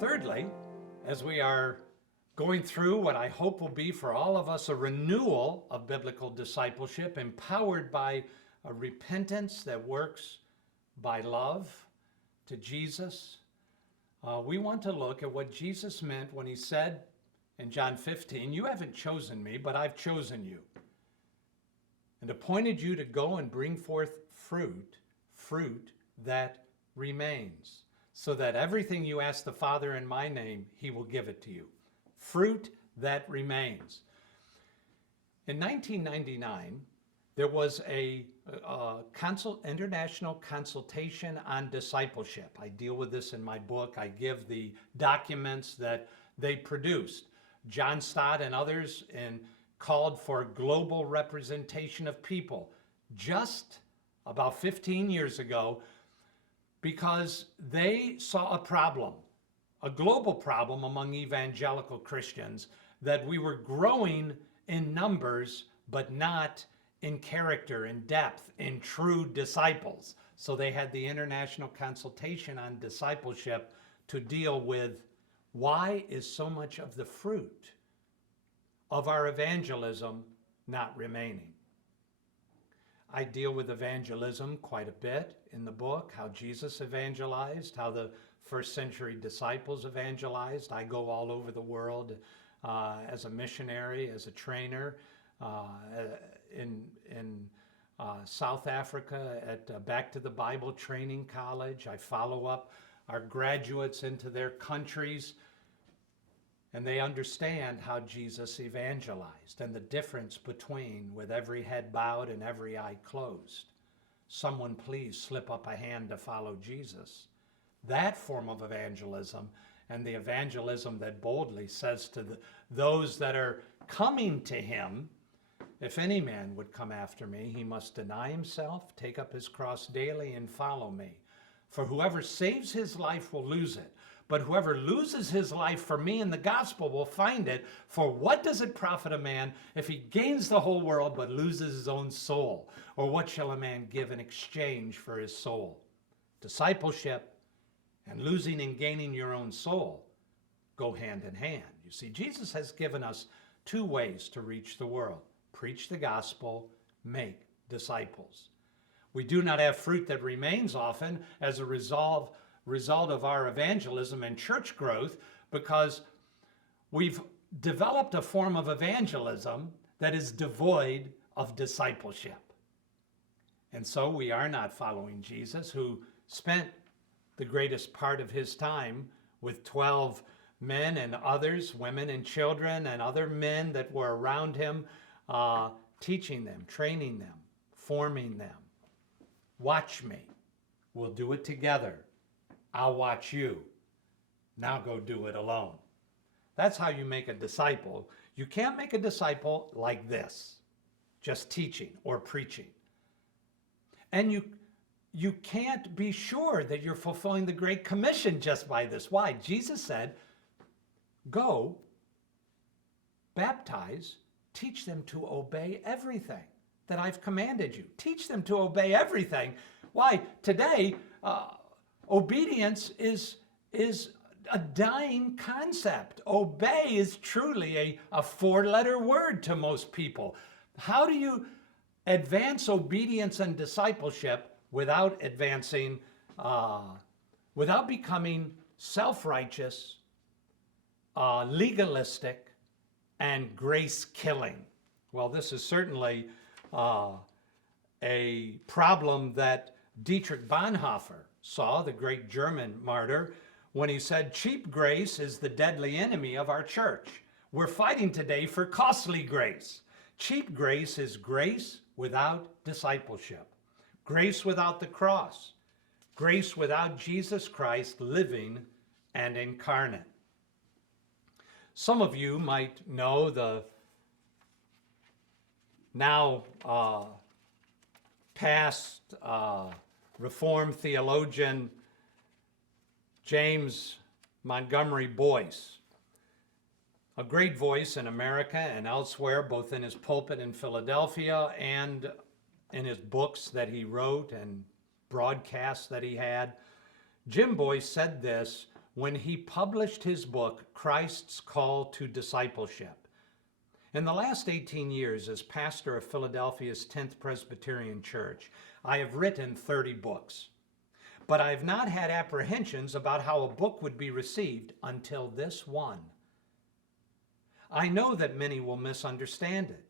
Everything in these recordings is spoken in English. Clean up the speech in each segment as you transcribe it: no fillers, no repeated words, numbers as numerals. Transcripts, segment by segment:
Thirdly, as we are going through what I hope will be for all of us a renewal of biblical discipleship, empowered by a repentance that works by love to Jesus, we want to look at what Jesus meant when he said in John 15, "You haven't chosen me, but I've chosen you, and appointed you to go and bring forth fruit that remains, so that everything you ask the Father in my name, he will give it to you." Fruit that remains. In 1999, there was a international consultation on discipleship. I deal with this in my book. I give the documents that they produced. John Stott and others called for global representation of people just about 15 years ago, because they saw a problem, a global problem among evangelical Christians, that we were growing in numbers, but not in character, in depth, in true disciples. So they had the International Consultation on Discipleship to deal with why is so much of the fruit of our evangelism not remaining. I deal with evangelism quite a bit in the book, how Jesus evangelized, how the first century disciples evangelized. I go all over the world as a missionary, as a trainer, in South Africa at Back to the Bible Training College. I follow up our graduates into their countries, and they understand how Jesus evangelized and the difference between, with every head bowed and every eye closed, someone please slip up a hand to follow Jesus. That form of evangelism, and the evangelism that boldly says to those that are coming to him, "If any man would come after me, he must deny himself, take up his cross daily, and follow me. For whoever saves his life will lose it. But whoever loses his life for me and the gospel will find it. For what does it profit a man if he gains the whole world but loses his own soul? Or what shall a man give in exchange for his soul?" Discipleship and losing and gaining your own soul go hand in hand. You see, Jesus has given us two ways to reach the world: preach the gospel, make disciples. We do not have fruit that remains often as a result of our evangelism and church growth, because we've developed a form of evangelism that is devoid of discipleship. And so we are not following Jesus, who spent the greatest part of his time with 12 men and others, women and children and other men that were around him, teaching them, training them, forming them. Watch me. We'll do it together. I'll watch you. Now go do it alone. That's how you make a disciple. You can't make a disciple like this, just teaching or preaching. And you can't be sure that you're fulfilling the Great Commission just by this. Why? Jesus said, "Go, baptize, teach them to obey everything that I've commanded you." Teach them to obey everything. Why? Today, obedience is a dying concept. Obey is truly a four-letter word to most people. How do you advance obedience and discipleship without becoming self-righteous, legalistic, and grace-killing? Well, this is certainly a problem that Dietrich Bonhoeffer saw, the great German martyr, when he said, "Cheap grace is the deadly enemy of our church. We're fighting today for costly grace. Cheap grace is grace without discipleship, grace without the cross, grace without Jesus Christ living and incarnate." Some of you might know the now past Reformed theologian James Montgomery Boyce, a great voice in America and elsewhere, both in his pulpit in Philadelphia and in his books that he wrote and broadcasts that he had. Jim Boyce said this when he published his book, Christ's Call to Discipleship. In the last 18 years as pastor of Philadelphia's 10th Presbyterian Church, I have written 30 books. But I have not had apprehensions about how a book would be received until this one. I know that many will misunderstand it.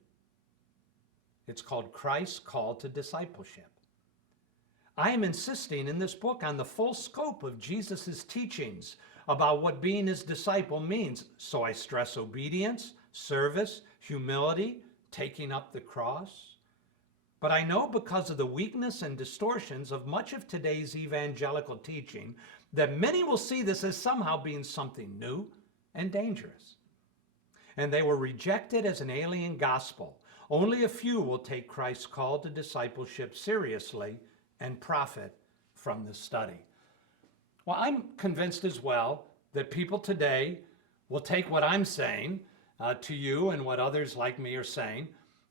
It's called Christ's Call to Discipleship. I am insisting in this book on the full scope of Jesus' teachings about what being his disciple means. So I stress obedience, service, humility, taking up the cross. But I know because of the weakness and distortions of much of today's evangelical teaching that many will see this as somehow being something new and dangerous. And they will reject it as an alien gospel. Only a few will take Christ's call to discipleship seriously and profit from this study. Well, I'm convinced as well that people today will take what I'm saying to you and what others like me are saying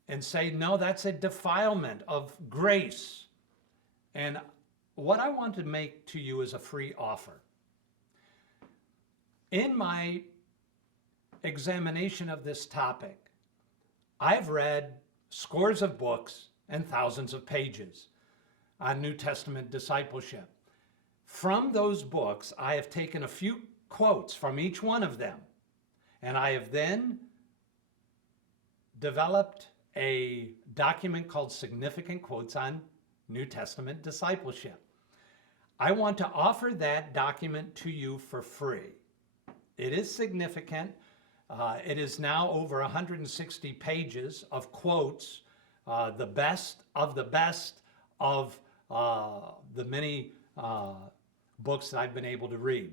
and say, no, that's a defilement of grace. And what I want to make to you is a free offer. In my examination of this topic, I've read scores of books and thousands of pages on New Testament discipleship. From those books, I have taken a few quotes from each one of them, and I have then developed a document called Significant Quotes on New Testament Discipleship. I want to offer that document to you for free. It is significant. It is now over 160 pages of quotes, the best of the best of the many books that I've been able to read.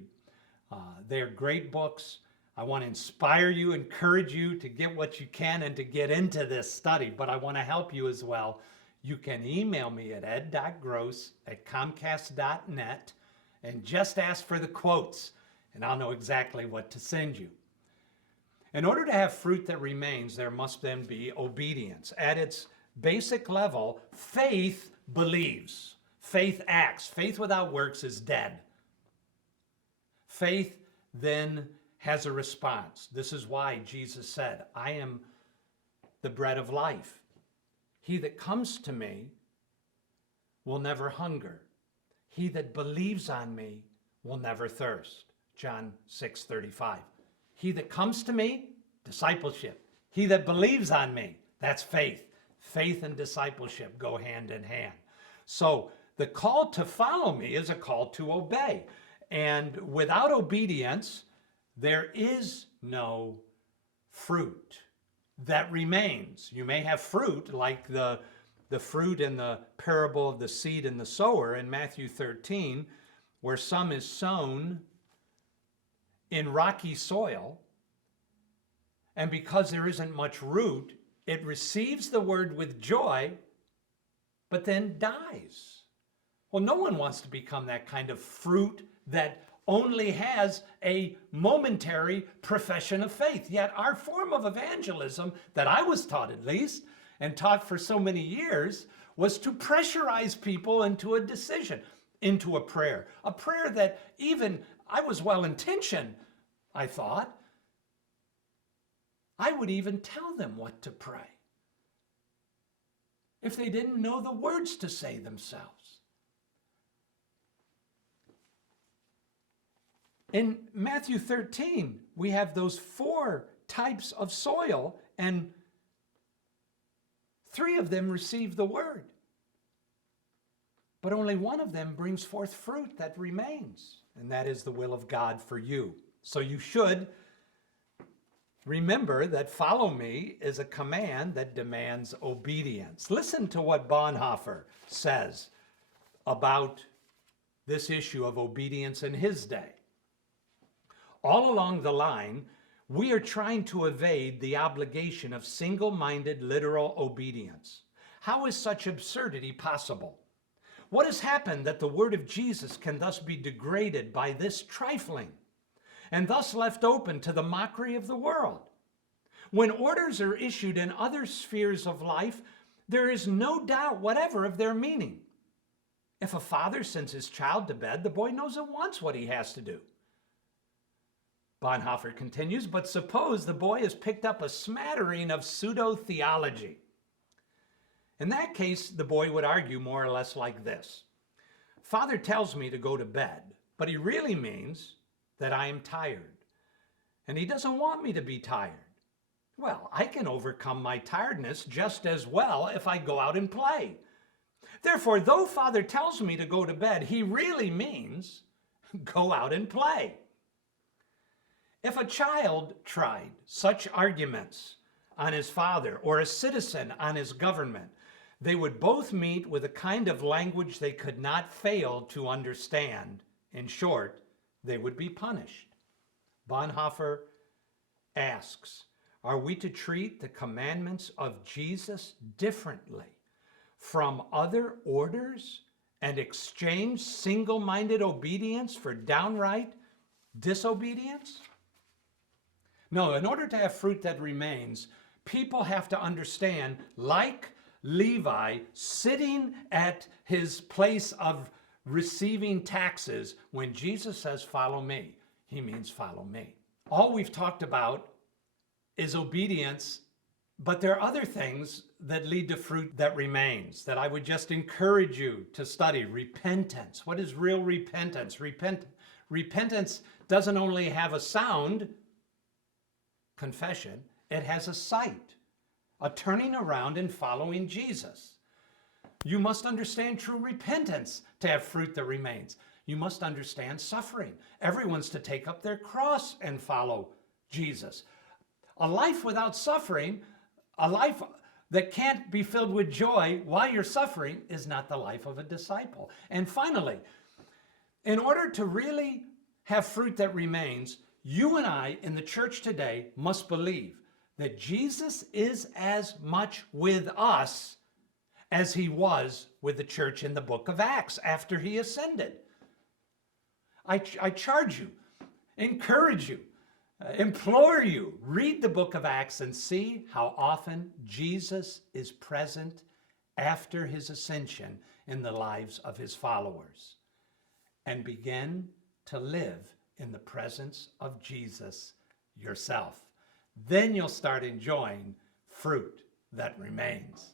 They're great books. I want to inspire you, encourage you to get what you can and to get into this study, but I want to help you as well. You can email me at ed.gross@comcast.net and just ask for the quotes, and I'll know exactly what to send you. In order to have fruit that remains, there must then be obedience. At its basic level, faith believes. Faith acts. Faith without works is dead. Faith then has a response. This is why Jesus said, I am the bread of life. He that comes to me will never hunger. He that believes on me will never thirst. John 6:35. He that comes to me, discipleship. He that believes on me, that's faith. Faith and discipleship go hand in hand. So the call to follow me is a call to obey. And without obedience, there is no fruit that remains. You may have fruit like the fruit in the parable of the seed and the sower in Matthew 13, where some is sown in rocky soil, and because there isn't much root, it receives the word with joy, but then dies. Well, no one wants to become that kind of fruit that only has a momentary profession of faith. Yet our form of evangelism, that I was taught at least, and taught for so many years, was to pressurize people into a decision, into a prayer that even I was well-intentioned, I thought. I would even tell them what to pray if they didn't know the words to say themselves. In Matthew 13, we have those 4 types of soil, and 3 of them receive the word. But only one of them brings forth fruit that remains, and that is the will of God for you. So you should remember that follow me is a command that demands obedience. Listen to what Bonhoeffer says about this issue of obedience in his day. All along the line, we are trying to evade the obligation of single-minded literal obedience. How is such absurdity possible? What has happened that the word of Jesus can thus be degraded by this trifling and thus left open to the mockery of the world? When orders are issued in other spheres of life, there is no doubt whatever of their meaning. If a father sends his child to bed, the boy knows at once what he has to do. Bonhoeffer continues, but suppose the boy has picked up a smattering of pseudo-theology. In that case, the boy would argue more or less like this. Father tells me to go to bed, but he really means that I am tired. And he doesn't want me to be tired. Well, I can overcome my tiredness just as well if I go out and play. Therefore, though Father tells me to go to bed, he really means go out and play. If a child tried such arguments on his father or a citizen on his government, they would both meet with a kind of language they could not fail to understand. In short, they would be punished. Bonhoeffer asks, are we to treat the commandments of Jesus differently from other orders and exchange single-minded obedience for downright disobedience? No, in order to have fruit that remains, people have to understand, like Levi sitting at his place of receiving taxes, when Jesus says, follow me, he means follow me. All we've talked about is obedience, but there are other things that lead to fruit that remains that I would just encourage you to study. Repentance. What is real repentance? Repentance doesn't only have a sound, confession, it has a sight, a turning around and following Jesus. You must understand true repentance to have fruit that remains. You must understand suffering. Everyone's to take up their cross and follow Jesus. A life without suffering, a life that can't be filled with joy while you're suffering, is not the life of a disciple. And finally, in order to really have fruit that remains, you and I in the church today must believe that Jesus is as much with us as he was with the church in the book of Acts after he ascended. I charge you, encourage you, implore you, read the book of Acts and see how often Jesus is present after his ascension in the lives of his followers, and begin to live in the presence of Jesus yourself. Then you'll start enjoying fruit that remains.